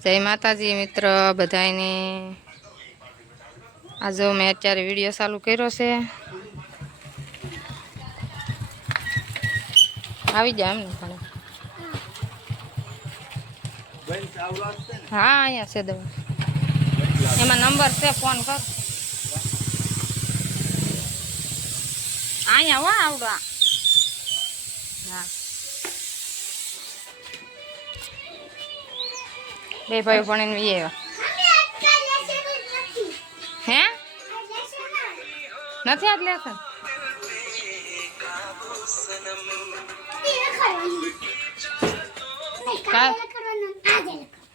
જય માતાજી મિત્ર બધાને। આજે મેં અત્યારે વિડીયો ચાલુ કર્યો છે। આવી જાય એમ ને પણ હા અહીંયા છે દવા એમાં નંબર છે ફોન કર અહીંયા હો આવડો હા બે ભાઈ ભણીને વી આવ્યા હે નથી આજ લેસન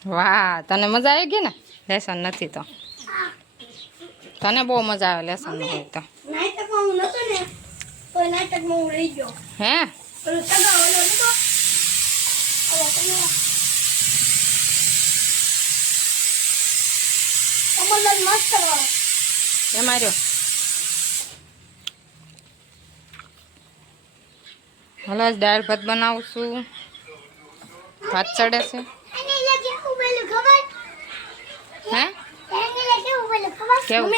વાહ તને મજા આવી ગઈ ને લેસન નથી તો તને બહુ મજા આવે લેસન ન હોય તો હે એમાં રહ્યો હલો દાળ ભાત બનાવું છું ભાત ચડે છે હે કેવું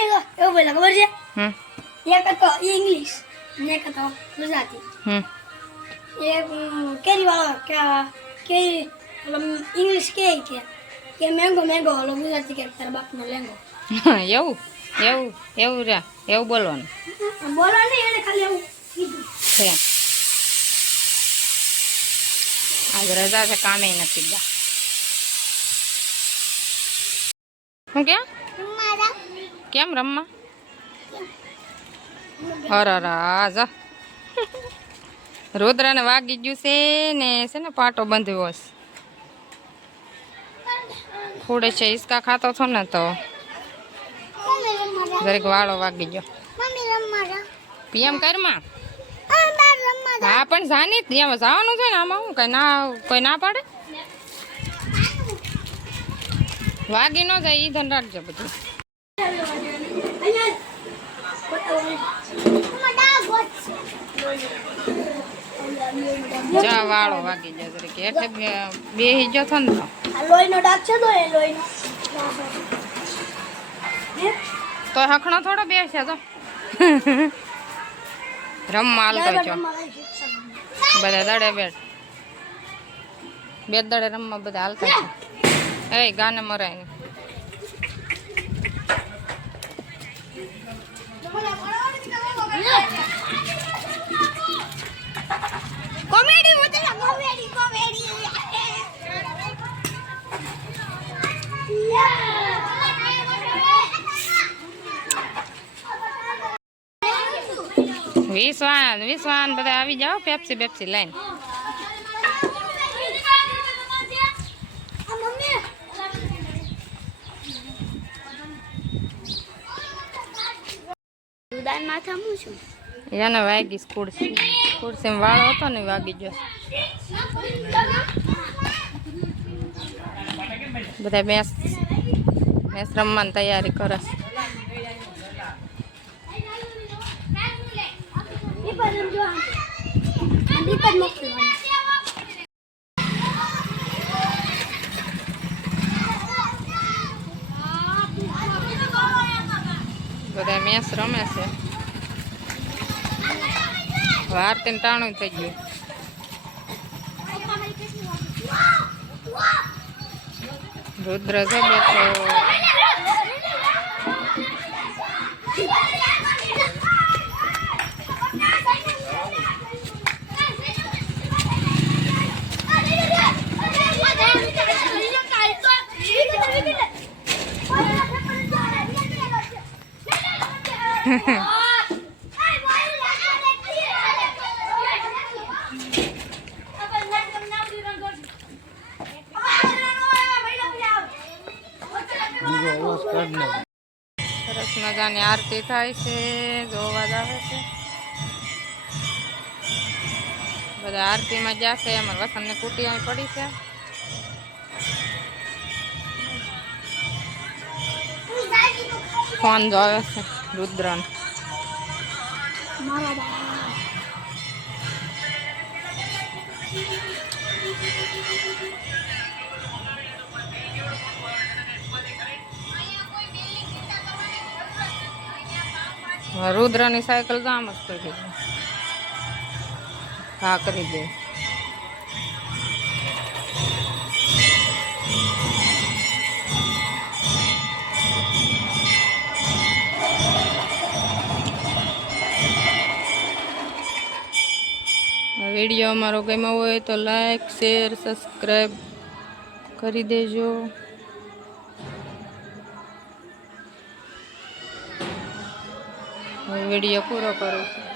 ખબર છે એક હતો ઇંગ્લિશ ને એક હતો ગુજરાતી કેરી વાળો કે ઇંગ્લિશ કે મેંગો મેંગો ઓલો ગુજરાતી કે તારા બાપનો લેંગો એવું એવું એવું રે એવું બોલવાનું બોલો નહીં એને ખાલી એવું કીધું છે આજ રજા છે કામે નથી ગયા શું કે કેમ રમવા અરે જા રુદ્રને વાગી ગયું છે ને પાટો બંધ્યો હશે થોડે છે હિસકા ખાતો છો ને તો દરેક વાળો વાગી ગયો પીએમ કરમાં હા પણ જાની ત્યાં જવાનું છે ને આમાં હું કોઈ ના પાડે વાગી ન જાય ઈ ધન રાખજો બધું જા વાળો વાગી ગયો જરીક એટલે બેહી ગયો છો ને લોહીનો ડાક છે તો એ લોહીનો તો હખણો થોડો બેસે તો રમવા હાલતો છો બધા દડે બે દડે રમવા બધા હાલતા છે એ ગાને મરાય કોમેડી હોતે ના કોમેડી વિશ્વાન બધા આવી જાઓ પેપ્સી બેપ્સી લઈને એને વાગી ખુરશી વાળો હતો ને વાગી ગયો બધા મેચ રમવાની તૈયારી કરે બધા મેચ રમે છે આરતી ટાણું થઈ ગયું રુદ્ર છે બેઠો સરસ મજાની આરતી થાય છે જોવા જ આવે છે બધા આરતીમાં જશે અમારે વસંતની કુટી અહીં પડી છે ફોન જોવે છે રુદ્રન રુદ્રની સાયકલ તો આમ જ કરી દે, હા કરી દે. વિડીયો અમારો ગમ્યો હોય તો લાઈક શેર સબસ્ક્રાઈબ કરી દેજો. વિડીયો પૂરો કરું છું.